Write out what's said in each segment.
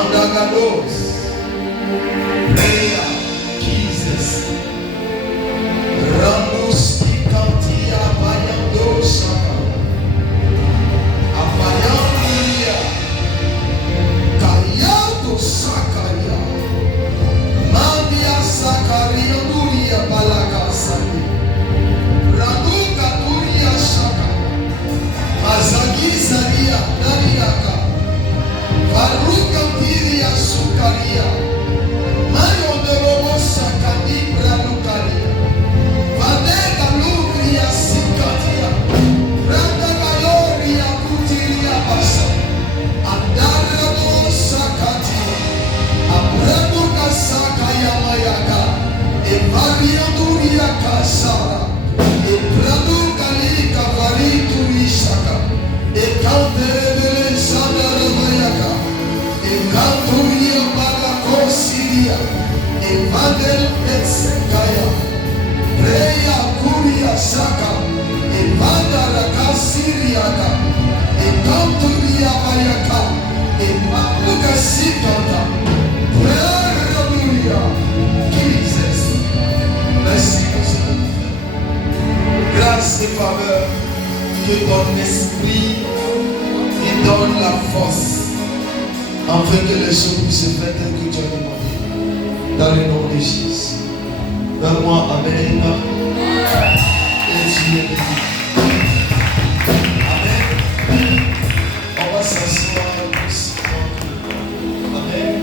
Mandagados. Leia. Jesus. Ranos Picantia Bayandos. Apayandia. Caiado Sacaria. Mandia Sacaria Duria Balacasani. Raduca Duria Saka. Mazagizaria Dariaka. Varuca Tiria Sucaria. Mario de Robo Sakani Branucaria. Vanega Lugria Sicatia. Branda Gaioria Cutiria Basa. Andarabo Sakatia. Abraduca Sakaya Mayaka. E Varianduria Casara. E Braduca Lica Variturisaka. E Canterebele Sandara Mayaka. E Canturia Balacosiria. E Vandel Etsekaya. Preya Kuria Saka. E Vandara Kasiriaka. E Canturia Mayaka. E Maluka Sikanta. Preya Jesus. Merci pour ce que tu fais. Grâce et faveur que ton esprit et donne la force afin que les choses puissent se faire telles que tu as demandé. Dans le nom de Jésus. Donne-moi Amen. Et tu es béni. Amen. On va s'asseoir tous. Amen.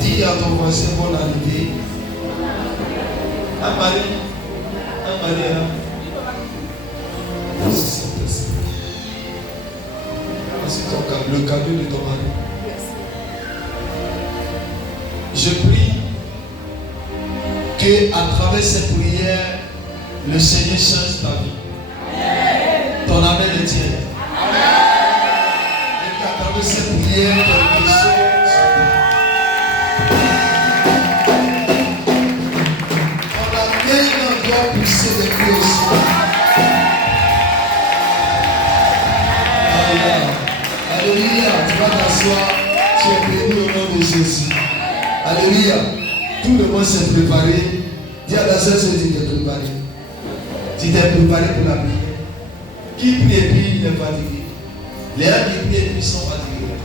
Dis à ton voisin bonne arrivée. Amen. Amen. C'est le cadeau de ton mari. Je prie que à travers cette prière, le Seigneur change ta vie. Ton amen est tien. Et qu'à travers cette prière, quelque chose. Ton amen doit pousser les pieds au ciel. Alléluia, tu vas t'asseoir, tu es béni au nom de Jésus. Alléluia, tout le monde s'est préparé. Dis à la soeur, tu t'es préparé. Tu t'es préparé pour la prière. Qui prie et puis il est fatigué. Les uns qui prient et puis sont fatigués.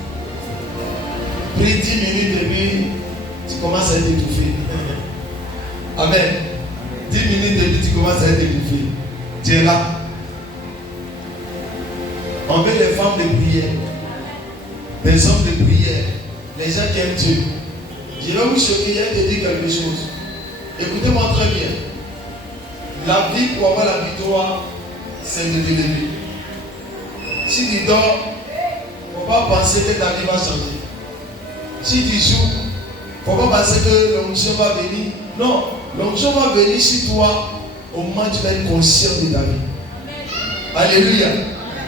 Prie 10 minutes et puis tu commences à être étouffé. Amen. 10 minutes et puis tu commences à être étouffé. Tu es là. On veut les femmes de prière. Des hommes de prière, les gens qui aiment Dieu. Je vais vous choquer et te dire quelque chose. Écoutez-moi très bien. La vie pour avoir la victoire, c'est de te lever. Si tu dors, il ne faut pas penser que ta vie va changer. Si tu joues, il ne faut pas penser que l'onction va venir. Non, l'onction va venir sur toi au moment où tu vas être conscient de ta vie. Alléluia.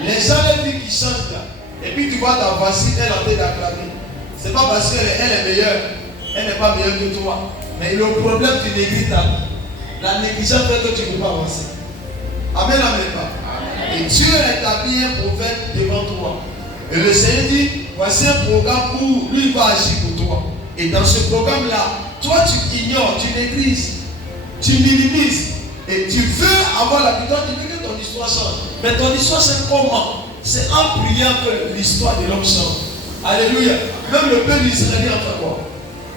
Les gens, les vies qui changent là. Et puis tu vois ta voici, elle est en train d'acclamer. Ce n'est pas parce qu'elle est meilleure. Elle n'est pas meilleure que toi. Mais le problème, tu négliges ta vie. La négligence fait que tu ne peux pas avancer. Amen, amen, pas. Et Dieu a établi un prophète devant toi. Et le Seigneur dit, voici un programme où lui va agir pour toi. Et dans ce programme-là, toi tu ignores, tu négliges, tu minimises. Et tu veux avoir la victoire, tu veux que ton histoire change. Mais ton histoire, c'est comment? C'est en priant que l'histoire de l'homme change. Alléluia. Même le peuple israélien a fait quoi?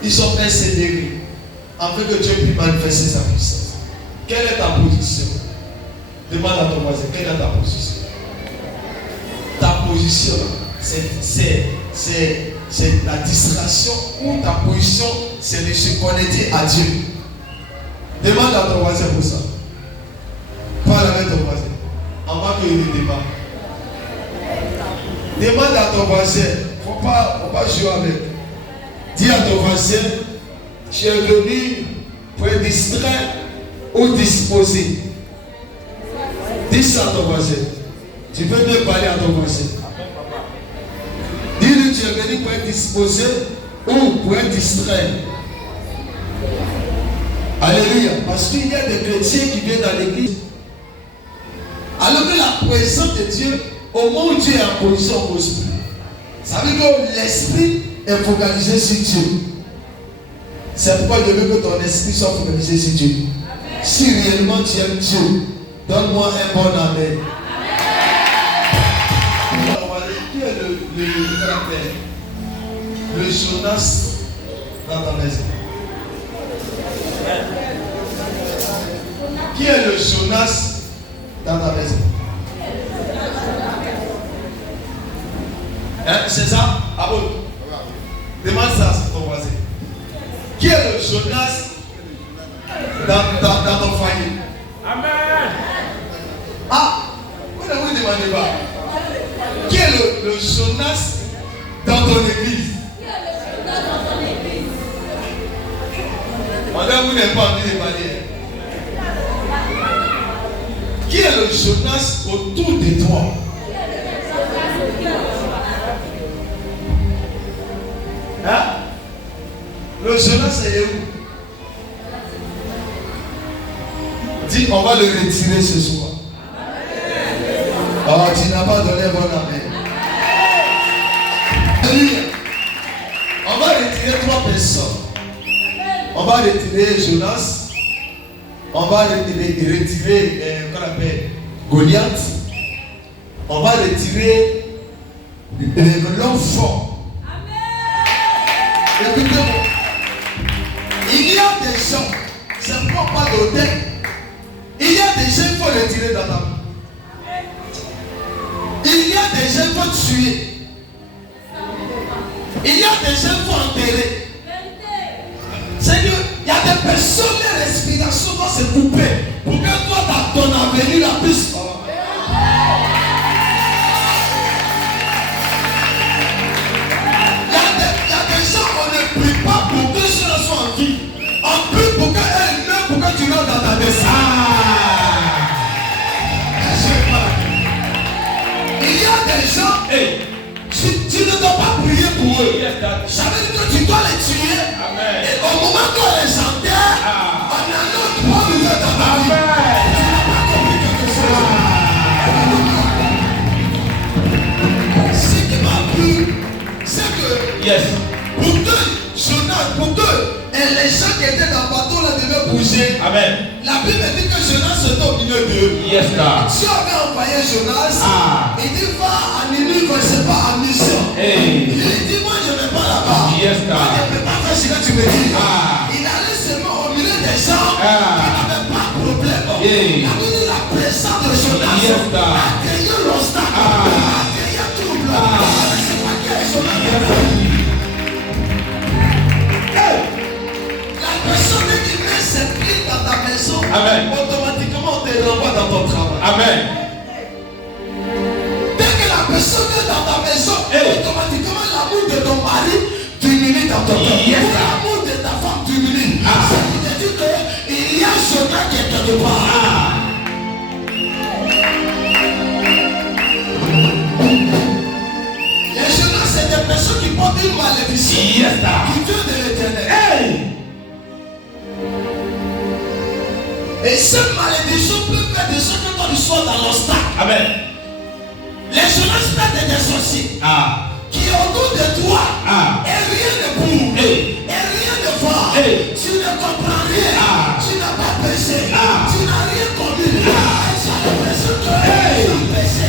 Ils ont persévéré afin que Dieu puisse manifester sa puissance. Quelle est ta position? Demande à ton voisin, quelle est ta position? Ta position, c'est la distraction ou ta position, c'est de se connecter à Dieu. Demande à ton voisin pour ça. Parle avec ton voisin. Avant qu'il ne débat. Demande à ton voisin. Il ne faut pas jouer avec. Dis à ton voisin, je suis venu pour être distrait ou disposé. Dis ça à ton voisin. Tu peux mieux parler à ton voisin. Dis-lui, tu es venu pour être disposé ou pour être distrait. Alléluia. Parce qu'il y a des chrétiens qui viennent dans l'église. Alors que la présence de Dieu, au moment où Dieu est en position, on ne pose plus. Ça veut dire que l'esprit est focalisé sur Dieu. C'est pourquoi je veux que ton esprit soit focalisé sur Dieu. Si réellement tu aimes Dieu, donne-moi un bon amen. Qui est le caractère? Le Jonas dans ta maison. Qui est le Jonas dans ta maison? Hein, c'est ça? Ah bon? Demande ça à ton voisin. Qui est le Jonas dans ton foyer? Amen. Ah, vous ne vous demandez pas. Qui est le Jonas dans ton église? Madame, vous n'avez pas envie de parler. Qui est le Jonas autour de toi? Hein? Le Jonas est où? Dis, on va le retirer ce soir. Oh, tu n'as pas donné bon amen. On va retirer 3 personnes. On va retirer Jonas. On va retirer qu'on appelle Goliath. On va retirer l'homme fort. Écoutez-moi. Il y a des gens, c'est pas pas d'hôtel. Il y a des gens qu'il faut retirer dans ta vie. Il y a des gens qu'il faut tuer. Il y a des gens qu'il faut enterrer. C'est qu'il y a des personnes, les respirations vont se couper pour que toi, ton avenir la puisse. Il y a des gens, on ne prie pas pour que ceux-là soient en vie. On prie pour qu'elles meurent, pour que tu rentres dans ta destinée. Il y a des gens, tu ne dois pas prier pour eux. Ça veut dire que tu dois les tuer. Amen. Et au moment qu'on les enterre, on a notre droit de dans ta vie. Tu n'as pas compris quelque chose. Ce qui m'a plu, c'est que pour que les gens qui étaient dans le bateau là devaient bouger. Amen. La Bible dit que Jonas se au milieu d'eux. Yes, God. Dieu avait envoyé Jonas. Il dit va à Ninive, c'est pas en mission. Hey. Il dit moi je ne vais pas là-bas. Yes, God. Moi je ne peux pas faire ce que tu me dis. Il allait seulement au milieu des gens qui n'avaient pas de problème. Il a dit la présence de Jonas a créé l'obstacle, a créé trouble. C'est pas quel Jonas. La personne qui met ses pieds dans ta maison, amen, automatiquement on te renvoie dans ton travail. Amen. Dès que la personne est dans ta maison, automatiquement l'amour de ton mari diminue dans ton travail. L'amour de ta femme diminue. Ça veut dire qu'il y a ce gars qui est quelque part. Les jeunes, c'est des personnes qui portent une malédiction. Qui vient de l'éternel. Et cette malédiction peut faire de ce que toi tu sois dans l'obstacle. Amen. Les jeunesses mettent des sorciers qui est autour de toi et rien ne bouge et rien ne va. Tu ne comprends rien. Tu n'as pas péché. Tu n'as rien commis. Tu as l'impression que tu as péché.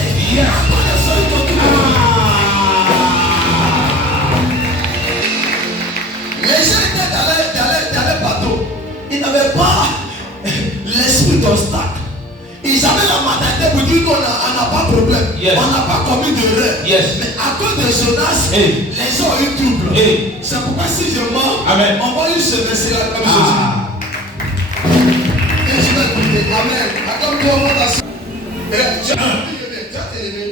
Les gens étaient dans le bateau. Ils n'avaient pas l'esprit d'obstacle. Ils avaient la mentalité pour dire qu'on n'a pas de problème. On n'a pas commis d'erreur. Mais à cause de Jonas, les gens ont eu trouble. C'est pourquoi si je mens, on va lui se laisser là comme Jésus. Et je vais écouter. Amen. Attends, toi, on va t'assurer. Tu vas t'élever.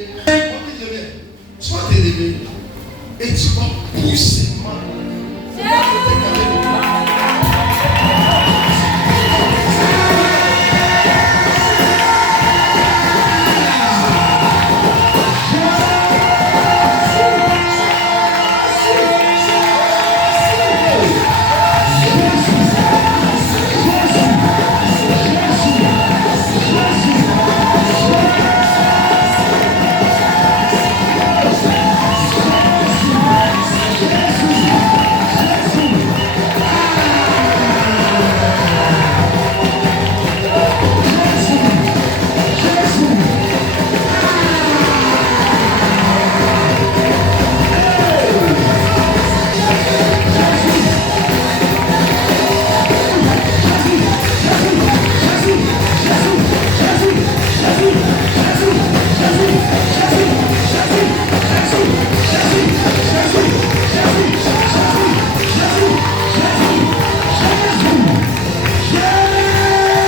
Sois t'élever. Et tu vas pousser.